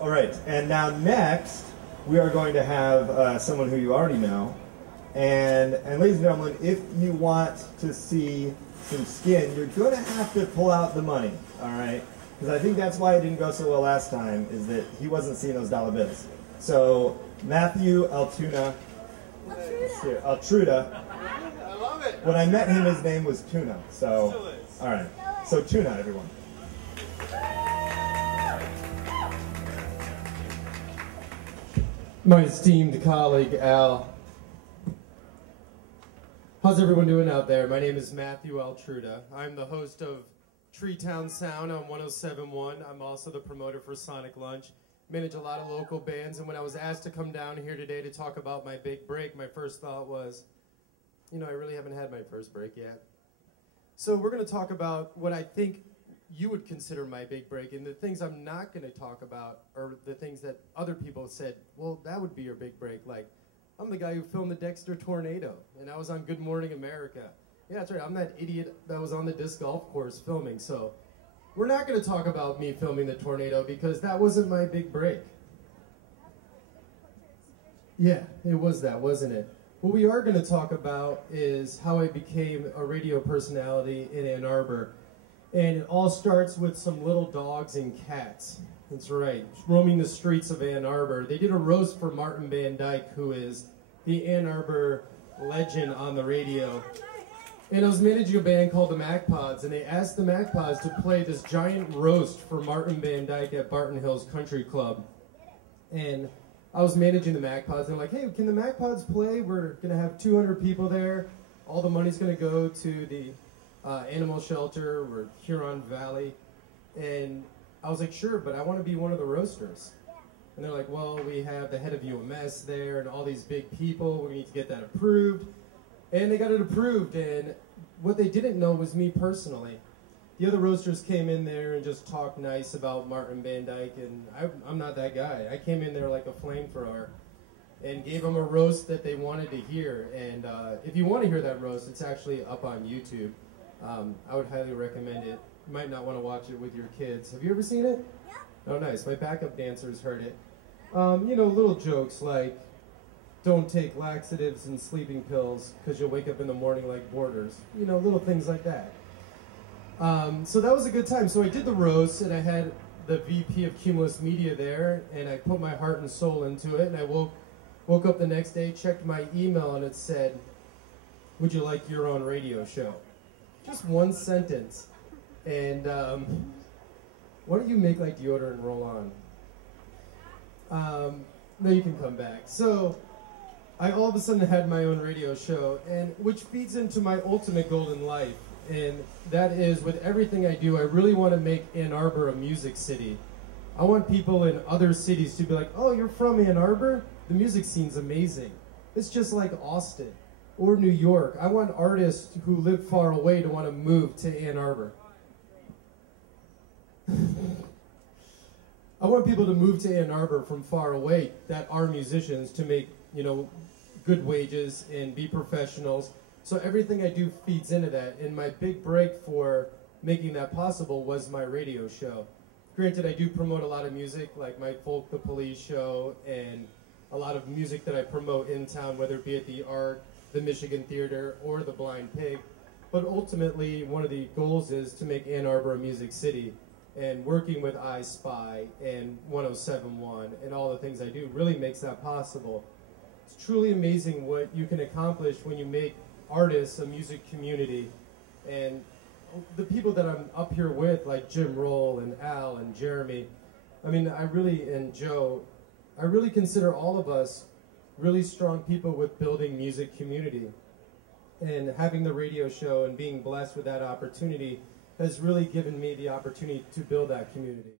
All right, and now next we are going to have someone who you already know, and ladies and gentlemen, if you want to see some skin, you're going to have to pull out the money. All right, because I think that's why it didn't go so well last time, is that he wasn't seeing those dollar bills. So Matthew Altruda. I love it. When I met him, his name was Tuna. So, all right. So Tuna, everyone. My esteemed colleague, Al. How's everyone doing out there? My name is Matthew Altruda. I'm the host of Treetown Sound on 107.1. I'm also the promoter for Sonic Lunch. Manage a lot of local bands, and when I was asked to come down here today to talk about my big break, my first thought was, you know, I really haven't had my first break yet. So we're going to talk about what I think you would consider my big break, and the things I'm not going to talk about are the things that other people said, well, that would be your big break. Like, I'm the guy who filmed the Dexter tornado, and I was on Good Morning America. Yeah, that's right, I'm that idiot that was on the disc golf course filming, so we're not going to talk about me filming the tornado because that wasn't my big break. Yeah, it was that, wasn't it? What we are going to talk about is how I became a radio personality in Ann Arbor. And it all starts with some little dogs and cats. That's right, roaming the streets of Ann Arbor. They did a roast for Martin Van Dyke, who is the Ann Arbor legend on the radio. And I was managing a band called the MacPods, and they asked the MacPods to play this giant roast for Martin Van Dyke at Barton Hills Country Club. And I was managing the MacPods, and they're like, hey, can the MacPods play? We're going to have 200 people there. All the money's going to go to the animal shelter or Huron Valley. And I was like, sure, but I want to be one of the roasters. And they're like, well, we have the head of UMS there and all these big people. We need to get that approved. And they got it approved, and what they didn't know was me personally. The other roasters came in there and just talked nice about Martin Van Dyke, and I'm not that guy. I came in there like a flamethrower and gave them a roast that they wanted to hear. And if you want to hear that roast, it's actually up on YouTube. I would highly recommend it. You might not want to watch it with your kids. Have you ever seen it? Yeah. Oh, nice. My backup dancers heard it. You know, little jokes like, don't take laxatives and sleeping pills because you'll wake up in the morning like Borders. You know, little things like that. So that was a good time. So I did the roast, and I had the VP of Cumulus Media there, and I put my heart and soul into it, and I woke up the next day, checked my email, and it said, would you like your own radio show? Just one sentence. And why don't you make like deodorant and roll on? No, you can come back. So I all of a sudden had my own radio show, and which feeds into my ultimate goal in life, and that is with everything I do, I really want to make Ann Arbor a music city. I want people in other cities to be like, oh, you're from Ann Arbor? The music scene's amazing. It's just like Austin or New York. I want artists who live far away to want to move to Ann Arbor. I want people to move to Ann Arbor from far away that are musicians to make, you know, good wages and be professionals. So everything I do feeds into that. And my big break for making that possible was my radio show. Granted, I do promote a lot of music, like my Folk the Police show, and a lot of music that I promote in town, whether it be at the Art, the Michigan Theater, or the Blind Pig. But ultimately, one of the goals is to make Ann Arbor a music city. And working with I Spy and 107.1 and all the things I do really makes that possible. It's truly amazing what you can accomplish when you make artists a music community. And the people that I'm up here with, like Jim Roll and Al and Jeremy, I mean, and Joe, I really consider all of us really strong people with building music community. And having the radio show and being blessed with that opportunity has really given me the opportunity to build that community.